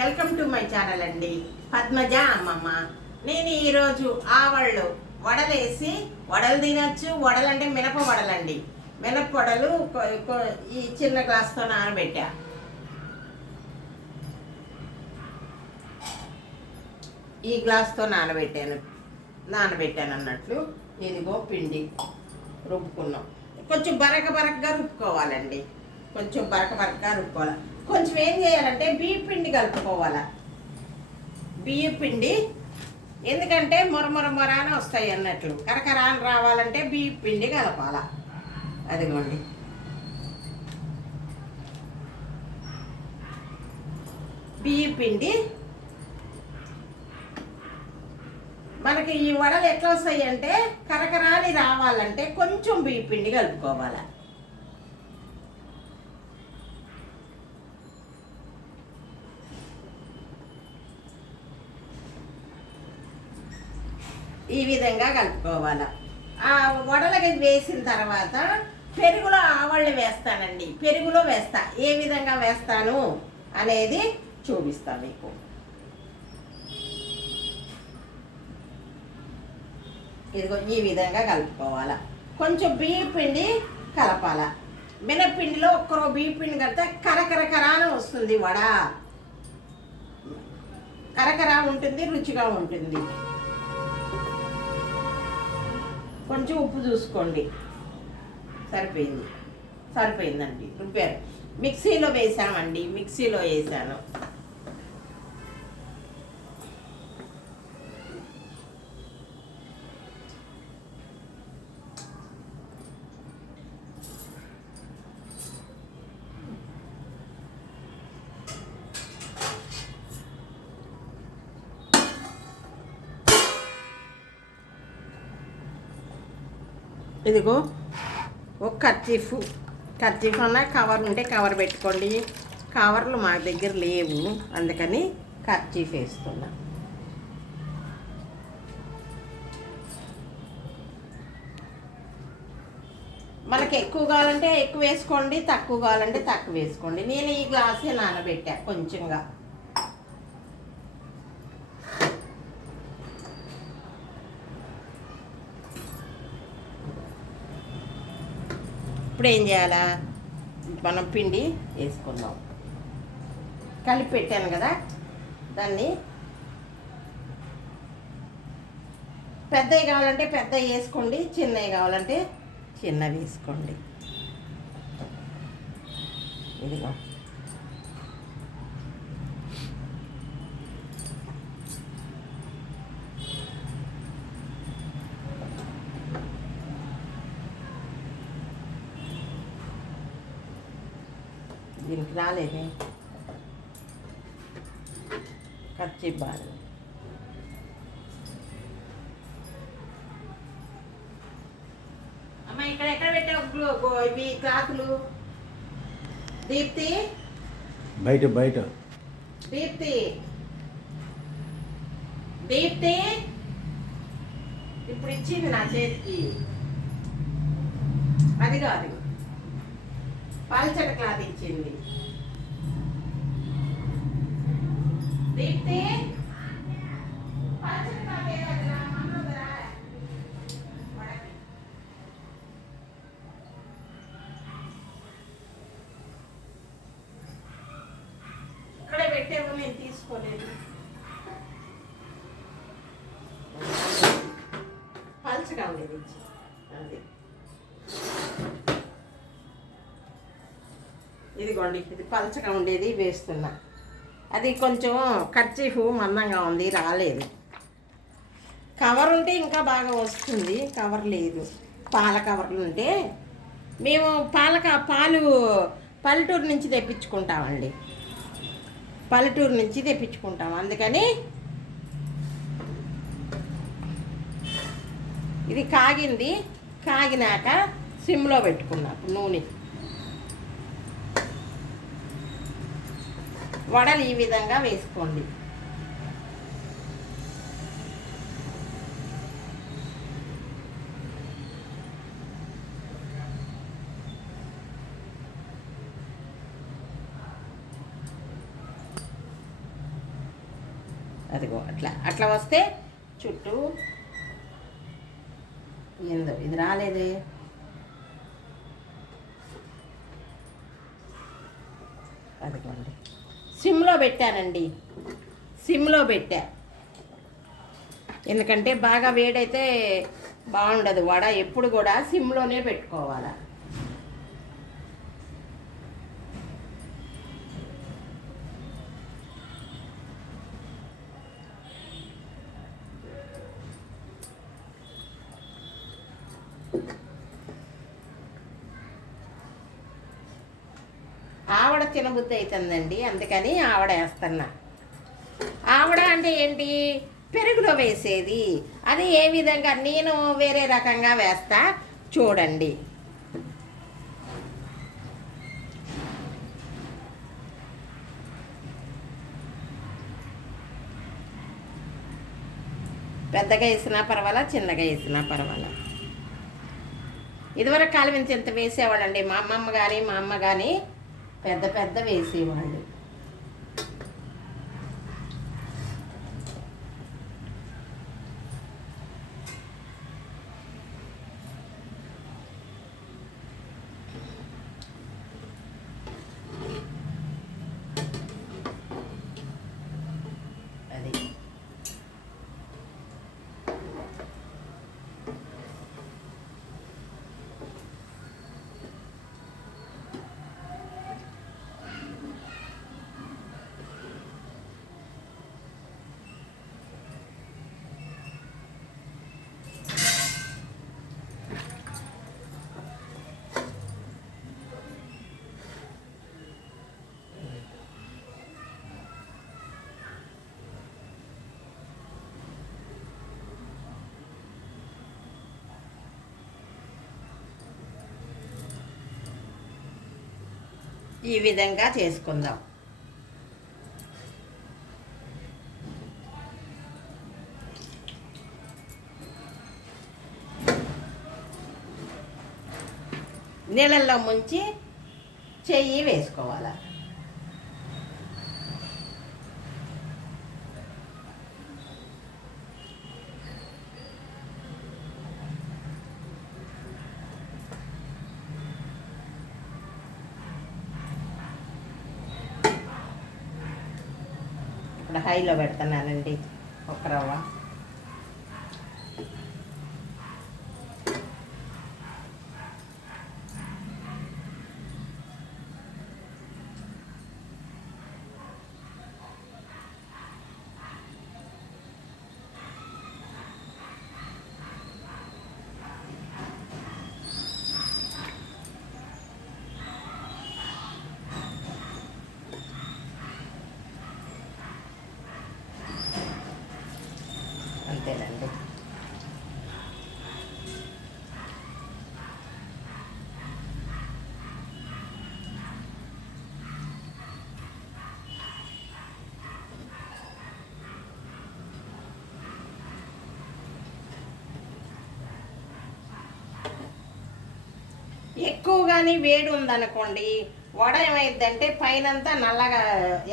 Welcome to my channel అండి. పద్మజ అమ్మమ్మ. నేను ఈరోజు ఆవళ్ళు వడలేసి వడలు తినచ్చు. వడలు అంటే మినప వడలండి. మినప వడలు ఈ చిన్న గ్లాస్తో నానబెట్టా. ఈ గ్లాస్తో నానబెట్టాను. నానబెట్టాను అన్నట్లు ఇదిగో పిండి రుబ్బుకున్నాం. కొంచెం బరక బరకగా రుబ్బుకోవాలండి. కొంచెం బరక బరకగా రుబ్బుకోవాలి. కొంచెం ఏం చేయాలంటే బియ్య పిండి కలుపుకోవాలా. బియ్య పిండి ఎందుకంటే మొరమొర మొర అని వస్తాయి అన్నట్లు. కరకరాని రావాలంటే బియ్య పిండి కలపాల. అదిగోండి. బియ్య పిండి మనకి ఈ వడలు ఎట్లా వస్తాయి అంటే కరకరాని రావాలంటే కొంచెం బియ్య పిండి కలుపుకోవాలి. ఈ విధంగా కలుపుకోవాలి. ఆ వడలకి వేసిన తర్వాత పెరుగులో ఆవళ్ళు వేస్తానండి. పెరుగులో వేస్తా. ఏ విధంగా వేస్తాను అనేది చూపిస్తా మీకు. ఇదిగో ఈ విధంగా కలుపుకోవాలా. కొంచెం బియ్య పిండి కలపాల. మినపిండిలో ఒక్కరో బియ్య పిండి కలిపితే కరకరకరాన వస్తుంది వడ. కరకర ఉంటుంది రుచిగా ఉంటుంది. కొంచెం ఉప్పు చూసుకోండి. సరిపోయింది. సరిపోయిందండి. రుబ్బారు. మిక్సీలో వేసామండి. మిక్సీలో వేసాను. ఇదిగో ఒక కర్చీఫ్. కర్చీఫ్ అన్న కవర్ ఉంటే కవర్ పెట్టుకోండి. కవర్లు మా దగ్గర లేవు. అందుకని కర్చీఫ్ వేస్తున్నా. మనకి ఎక్కువ కావాలంటే ఎక్కువ వేసుకోండి తక్కువ కావాలంటే తక్కువ వేసుకోండి. నేను ఈ గ్లాసే నానబెట్టా కొంచెంగా. ఇప్పుడు ఏం చేయాలా? మనం పిండి వేసుకుందాం. కలిపి పెట్టాను కదా? దాన్ని పెద్దవి కావాలంటే పెద్దవి వేసుకోండి చిన్నవి కావాలంటే చిన్నవి వేసుకోండి. ఇదిగో దీనికి రాలేదే ఖర్చు బాగా అమ్మ ఇక్కడ ఎక్కడ పెట్టావు? ఇవి క్లాతులు. దీప్తి? బయట బయట. దీప్తి? దీప్తి? ఇప్పుడు ఇచ్చింది నా చేతికి. అది కాదు. పల్చటి క్లాత్ ఇచ్చింది. దీప్తి? పల్చటి క్లాత్ ఏదదిరా? నేను తీసుకోలేదు. ఉండేది అది. ఇదిగోండి ఇది పలచగా ఉండేది వేస్తున్నా. అది కొంచెం ఖర్చీఫ్ మందంగా ఉంది రాలేదు. కవర్ ఉంటే ఇంకా బాగా వస్తుంది కవర్ లేదు. పాల కవర్లు ఉంటే మేము పాలక పాలు పల్లెటూరు నుంచి తెప్పించుకుంటామండి. పల్లెటూరు నుంచి తెప్పించుకుంటాం. అందుకని ఇది కాగింది కాగినాక సిమ్లో పెట్టుకున్నా నూనె. వడలు ఈ విధంగా వేసుకోండి. అదిగో అట్లా అట్లా వస్తే చుట్టూ ఏందో ఇది రాలేదే. అదిగోండి. సిమ్లో పెట్టానండి. సిమ్లో పెట్టా. ఎందుకంటే బాగా వేడైతే బాగుండదు. వడ ఎప్పుడు కూడా సిమ్లోనే పెట్టుకోవాలి ఆవిడ తినబుద్ధి అవుతుందండి అందుకని ఆవిడ వేస్తున్నా. ఆవిడ అంటే ఏంటి? పెరుగులో వేసేది. అది ఏ విధంగా? నేను వేరే రకంగా వేస్తా. చూడండి. పెద్దగా వేసినా పర్వాలా చిన్నగా వేసినా పర్వాలా? ఇదివరకు కాలం నుంచి ఎంత వేసేవాళ్ళండి? మా అమ్మమ్మ కానీ మా అమ్మ కానీ పెద్ద పెద్ద వేసేవాళ్ళు అది ఈ విధంగా చేసుకుందాం. నీళ్ళల్లో ముంచి చెయ్యి వేసుకోవాలి? ఇక్కడ హైలో పెడుతున్నానండి ఒక రవ్వ అంతేనండి ఎక్కువగాని వేడి ఉందనుకోండి వడ ఏమైందంటే పైనంతా నల్లగా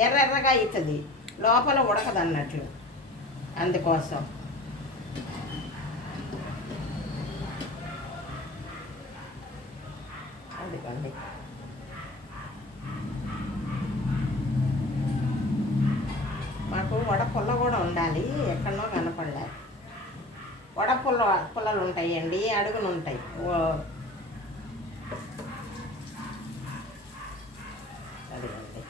ఎర్రెర్రగా అవుతుంది లోపల ఉడకదు అన్నట్లు అందుకోసం. అందుకండి మాకు వడ పుల్ల కూడా ఉండాలి ఎక్కడనో కనపడలేదు వడ పుల్ల పుల్లలు ఉంటాయండి అడుగులు ఉంటాయి ఓ- అదిగోండి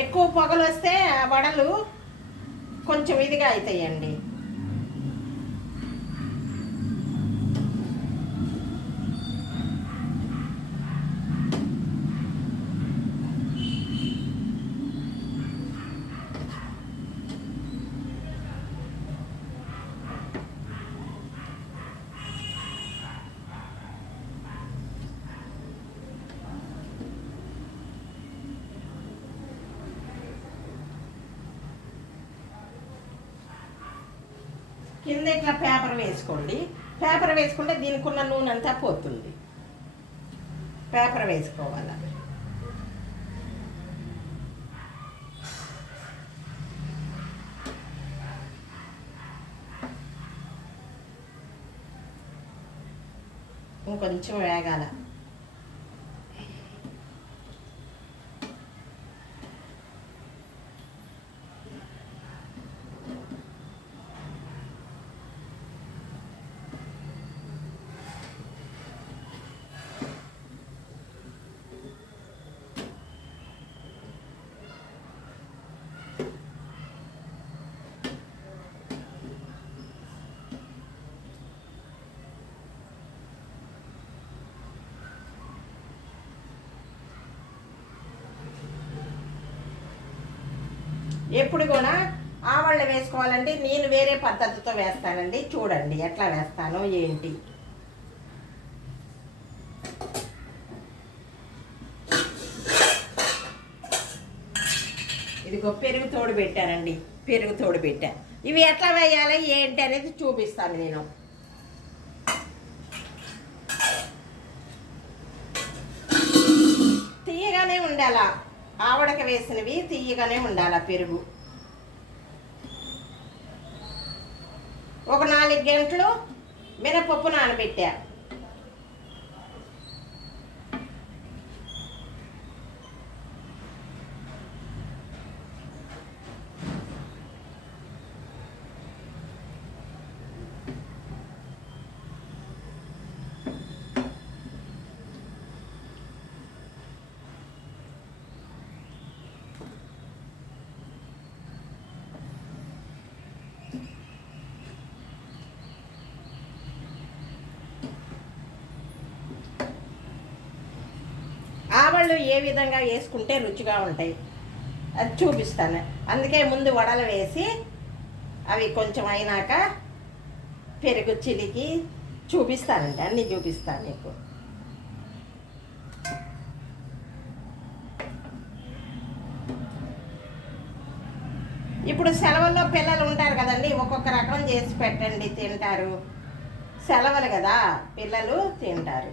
ఎక్కువ పొగలు వస్తే ఆ వడలు కొంచెం ఇదిగా అవుతాయండి. కింద ఇట్లా పేపర్ వేసుకోండి. పేపర్ వేసుకుంటే దీనికి ఉన్న నూనె అంతా పోతుంది. పేపర్ వేసుకోవాలి? ఇంకొంచెం వేగాల. ఎప్పుడు కూడా ఆవళ్ళు వేసుకోవాలంటే నేను వేరే పద్ధతితో వేస్తానండి. చూడండి ఎట్లా వేస్తానో ఏంటి. ఇదిగో పెరుగు తోడు పెట్టానండి పెరుగు తోడు పెట్టాను ఇవి ఎట్లా వేయాలి ఏంటి అనేది చూపిస్తాను నేను. ఆవడక వేసినవి తీయగానే ఆ పెరుగు. ఒక నాలుగు గంటలు మినపప్పు నానబెట్టా. వాళ్ళు ఏ విధంగా వేసుకుంటే రుచిగా ఉంటాయి. అది చూపిస్తాను. అందుకే ముందు వడలు వేసి అవి కొంచెం అయినాక పెరుగు చిలికి చూపిస్తానండి. అన్నీ చూపిస్తాను మీకు. ఇప్పుడు సెలవుల్లో పిల్లలు ఉంటారు కదండి ఒక్కొక్క రకం చేసి పెట్టండి తింటారు. సెలవులు కదా పిల్లలు తింటారు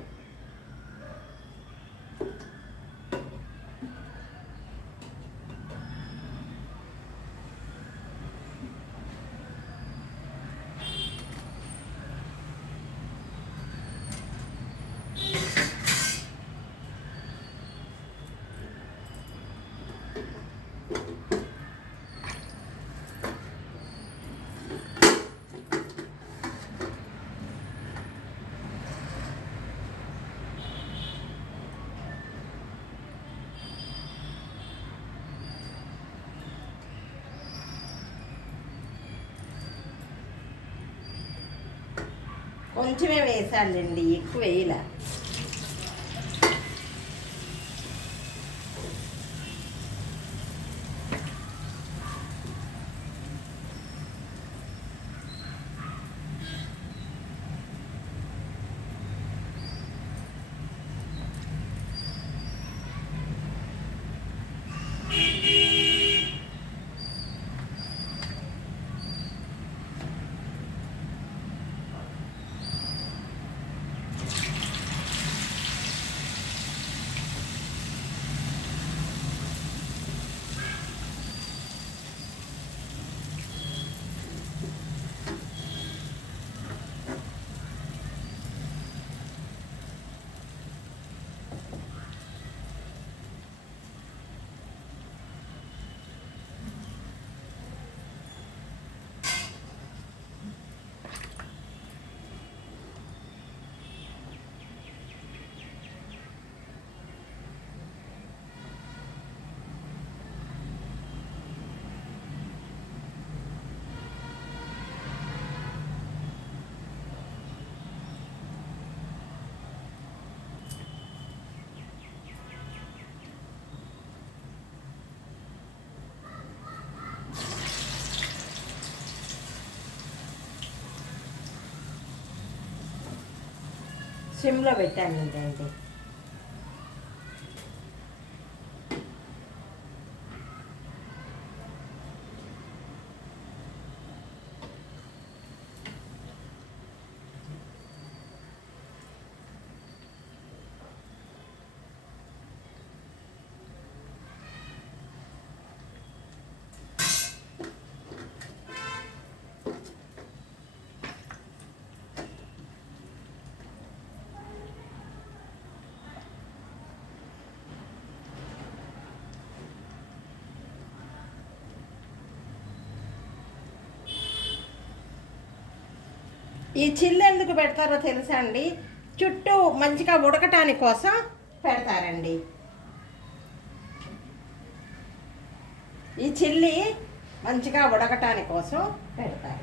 కొంచెమే వేసాలండి ఎక్కువ వేయలే సిమ్లో పెట్టాను అండి ఈ చిల్లు ఎందుకు పెడతారో తెలుసా అండి? చుట్టూ మంచిగా ఉడకటానికి కోసం పెడతారండి. ఈ చిల్లి మంచిగా ఉడకటానికి కోసం పెడతారు.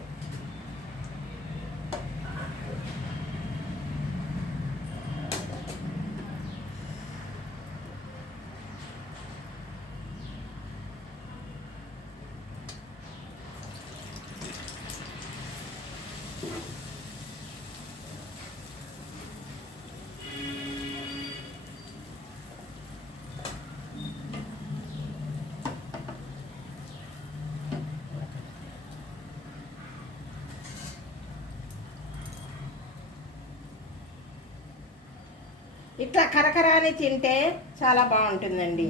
ఇట్లా కరకరాని తింటే చాలా బాగుంటుందండి.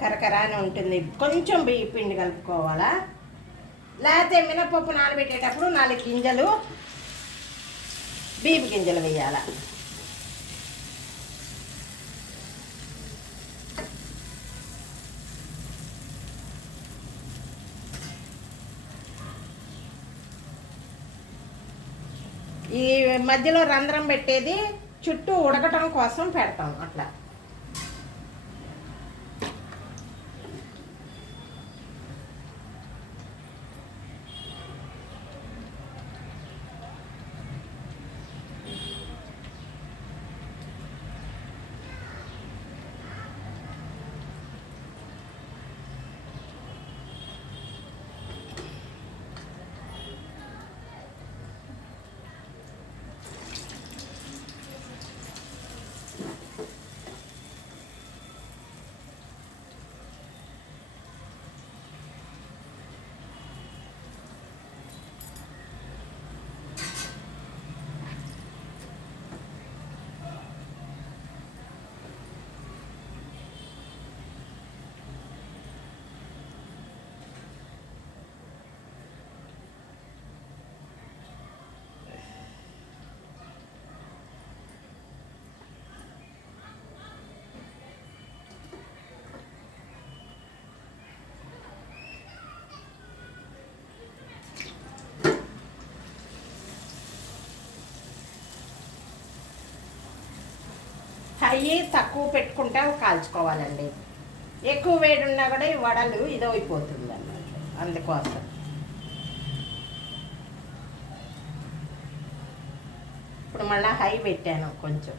కరకరాని ఉంటుంది. కొంచెం బియ్య పిండి కలుపుకోవాలా? లేకపోతే మినపప్పు నానబెట్టేటప్పుడు నాలుగు గింజలు బీపు గింజలు వేయాల? ఈ మధ్యలో రంధ్రం పెట్టేది చుట్టూ ఉడకటం కోసం పెడతాం అట్లా. అయ్యి తక్కువ పెట్టుకుంటే కాల్చుకోవాలండి. ఎక్కువ వేడి ఉన్నా కూడా ఈ వడలు ఇదైపోతుంది అన్నమాట అందుకోసం. ఇప్పుడు మళ్ళీ హై పెట్టాను కొంచెం.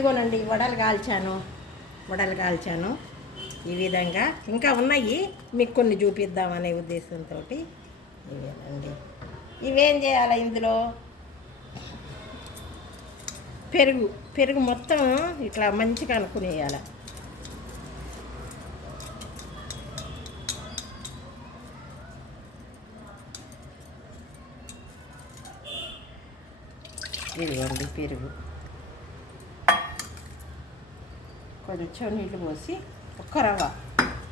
ఇదిగోనండి వడలు కాల్చాను. వడలు కాల్చాను. ఈ విధంగా ఇంకా ఉన్నాయి. మీకు కొన్ని చూపిద్దామనే ఉద్దేశంతో ఇవేనండి ఇవేం చేయాలి ఇందులో? పెరుగు. పెరుగు మొత్తం ఇట్లా మంచిగా అనుకునేయాల. ఇదిగోండి పెరుగు. కొంచెం నీళ్ళు పోసి ఒక్క రవ్వ.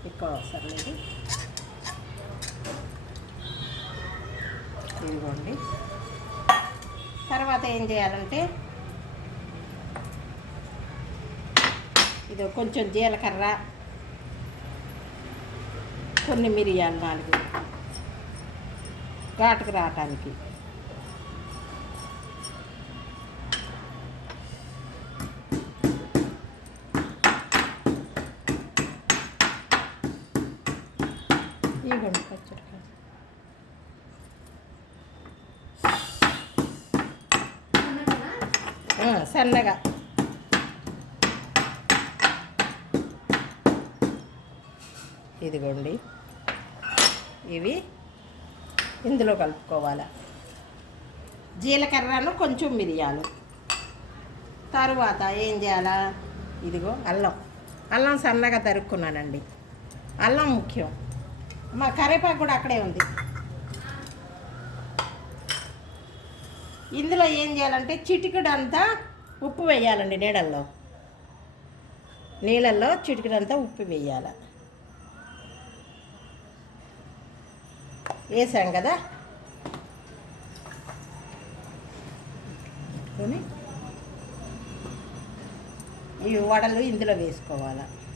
ఎక్కువ అవసరం లేదు. ఇదిగోండి. తర్వాత ఏం చేయాలంటే ఇది కొంచెం జీలకర్ర కొన్ని మిరియాలు నాలుగు. ఘాటుకు రావటానికి. ఇవ్వండి పచ్చడి సన్నగా. ఇదిగోండి. ఇవి ఇందులో కలుపుకోవాలి. జీలకర్రను కొంచెం మిరియాలు. తరువాత ఏం చేయాలా? ఇదిగో అల్లం. అల్లం సన్నగా తరుక్కున్నానండి. అల్లం ముఖ్యం. మా కరివేపాకు కూడా అక్కడే ఉంది. ఇందులో ఏం చేయాలంటే చిటికడంతా ఉప్పు వేయాలండి నీళ్ళల్లో. నీళ్ళల్లో చిటికడంతా ఉప్పు వేయాలి. వేసాం కదా? ఈ వడలు ఇందులో వేసుకోవాలి.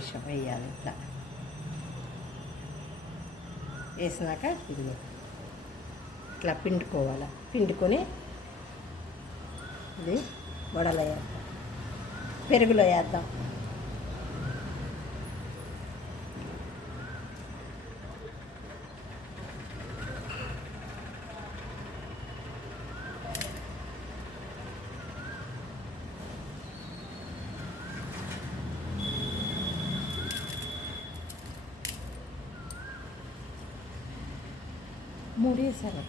నిమిషం వేయాలి ఇట్లా. వేసినాక ఇది ఇట్లా పిండుకోవాలి. పిండుకొని ఇది వడలో వేద్దాం. పెరుగులో వేద్దాం. మూడు వేసారు.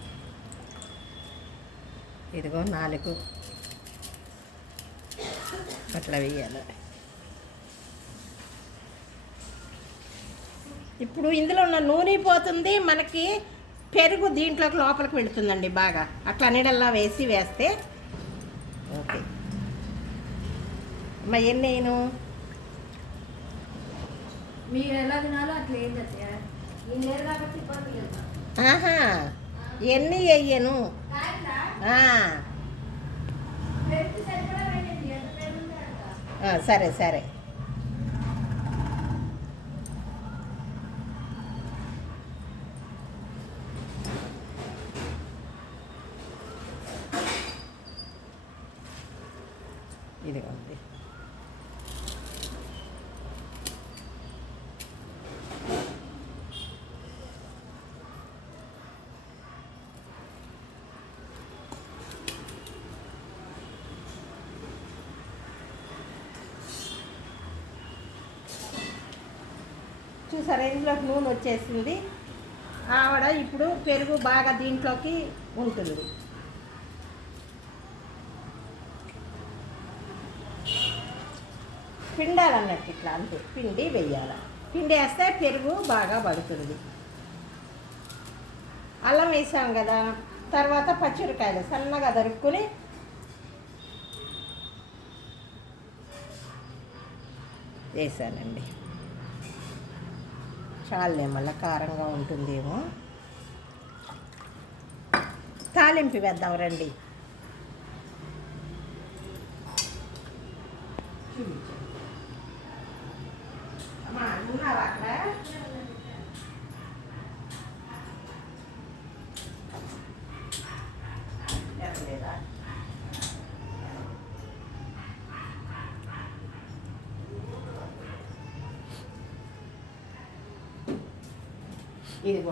ఇదిగో నాలుగు. అట్లా వేయాలి. ఇప్పుడు ఇందులో ఉన్న నూనె పోతుంది. మనకి పెరుగు దీంట్లోకి లోపలికి వెళుతుందండి బాగా. అట్లా నీడల్లా వేసి వేస్తే. ఓకే. అమ్మ ఎన్ని నేను మీరు ఎలా తినాలో అట్లా ఏం చేస్తారు నేను లేరు కాబట్టి ఇబ్బంది లేదు. ఆహా ఎన్ని వేయను సరే సరే. ఇదిగోండి. చూసారా నూనె వచ్చేసింది. ఆవిడ ఇప్పుడు పెరుగు బాగా దీంట్లోకి ఉంటుంది. పిండాలన్నట్టు ఇట్లా అంతే. పిండి వేయాలి. పిండి వేస్తే పెరుగు బాగా పడుతుంది. అల్లం వేసాం కదా. తర్వాత పచ్చిమిరకాయలు సన్నగా దొరుకుని వేసానండి. చాలే మళ్ళీ కారంగా ఉంటుందేమో. తాలింపు వేద్దాం రండి. అమ్మా,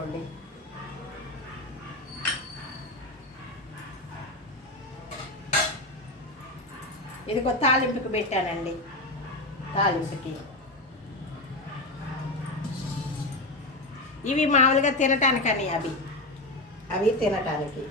ఇదిగోండి ఇదిగో తాలింపుకి పెట్టానండి. తాలింపుకి. ఇవి మామూలుగా తినటానికని అవి. అవి తినటానికి.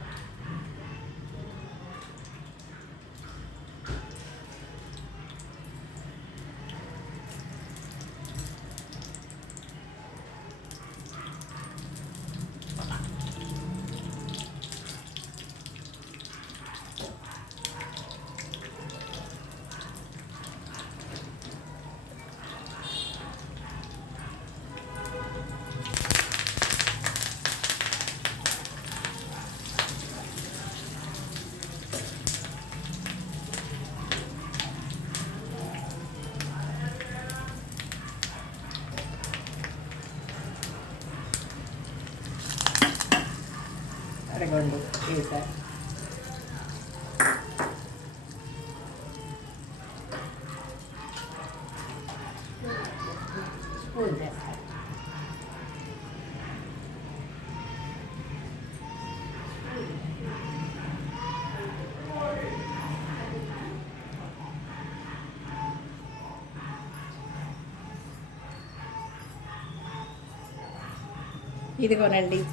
ఇదిగోనండి.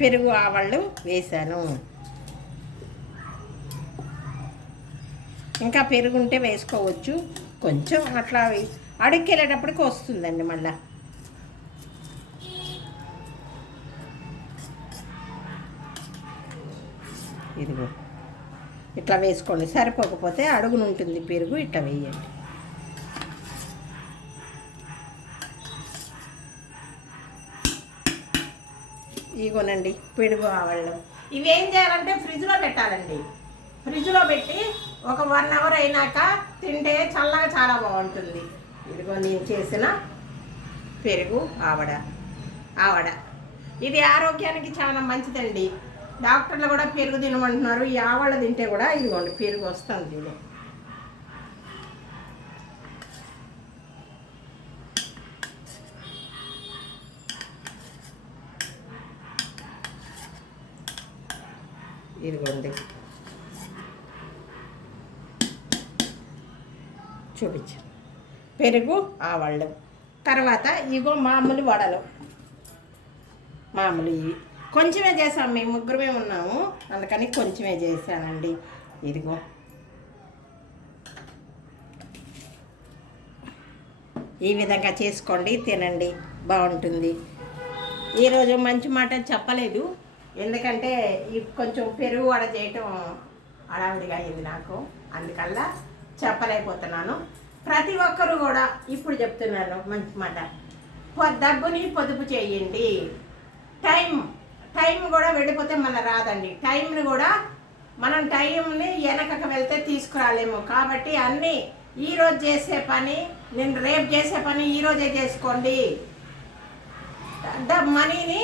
పెరుగు ఆవళ్ళు వేశాను. ఇంకా పెరుగు ఉంటే వేసుకోవచ్చు. కొంచెం అట్లా అడుక్కెళ్ళేటప్పటికి వస్తుందండి మళ్ళా. ఇదిగో. ఇట్లా వేసుకోండి. సరిపోకపోతే అడుగునుంటుంది పెరుగు ఇట్లా వేయండి. ఇగోనండి పెరుగు ఆవళ్ళం ఇవి ఏం చేయాలంటే ఫ్రిడ్జ్లో పెట్టాలండి. ఫ్రిడ్జ్లో పెట్టి ఒక వన్ అవర్ అయినాక తింటే చల్లగా చాలా బాగుంటుంది. ఇదిగో నేను చేసిన పెరుగు ఆవడ. ఆవడ. ఇది ఆరోగ్యానికి చాలా మంచిదండి. డాక్టర్లు కూడా పెరుగు తినమంటున్నారు. ఈ ఆవడ తింటే కూడా ఇదిగోండి పెరుగు వస్తుంది ఇది ఇదిగోండి. చూపించు. పెరుగు ఆవళ్ళు. తర్వాత ఇగో మామూలు వడలు. మామూలు ఇవి. కొంచెమే చేసాం మేము ముగ్గురమే ఉన్నాము. అందుకని కొంచెమే చేశానండి. ఇదిగో. ఈ విధంగా చేసుకోండి తినండి. బాగుంటుంది. ఈరోజు మంచి మాట చెప్పలేదు. ఎందుకంటే కొంచెం పెరుగు వడ చేయటం అడావిడిగా అయింది నాకు. అందుకల్లా చెప్పలేకపోతున్నాను. ప్రతి ఒక్కరూ కూడా ఇప్పుడు చెప్తున్నాను మంచి మాట. డబ్బుని పొదుపు చేయండి. టైం టైం కూడా వెళ్ళిపోతే మన రాదండి. టైంని కూడా మనం టైంని వెనకకు వెళ్తే తీసుకురాలేము. కాబట్టి అన్నీ ఈరోజు చేసే పని నేను రేపు చేసే పని ఈరోజే చేసుకోండి. మనీని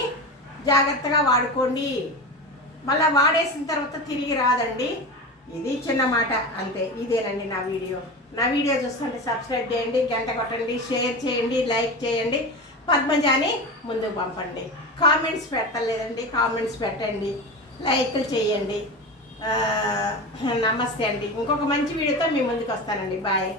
జాగ్రత్తగా వాడుకోండి. మళ్ళీ వాడేసిన తర్వాత తిరిగి రాదండి. ఇది చిన్న మాట అంతే. ఇదేనండి నా వీడియో. నా వీడియో చూస్తుంటే సబ్స్క్రైబ్ చేయండి గంట కొట్టండి షేర్ చేయండి లైక్ చేయండి. పద్మజాని ముందుకు పంపండి. కామెంట్స్ పెట్టలేదండి. కామెంట్స్ పెట్టండి. లైక్లు చేయండి. నమస్తే అండి. ఇంకొక మంచి వీడియోతో మీ ముందుకు వస్తానండి. బాయ్.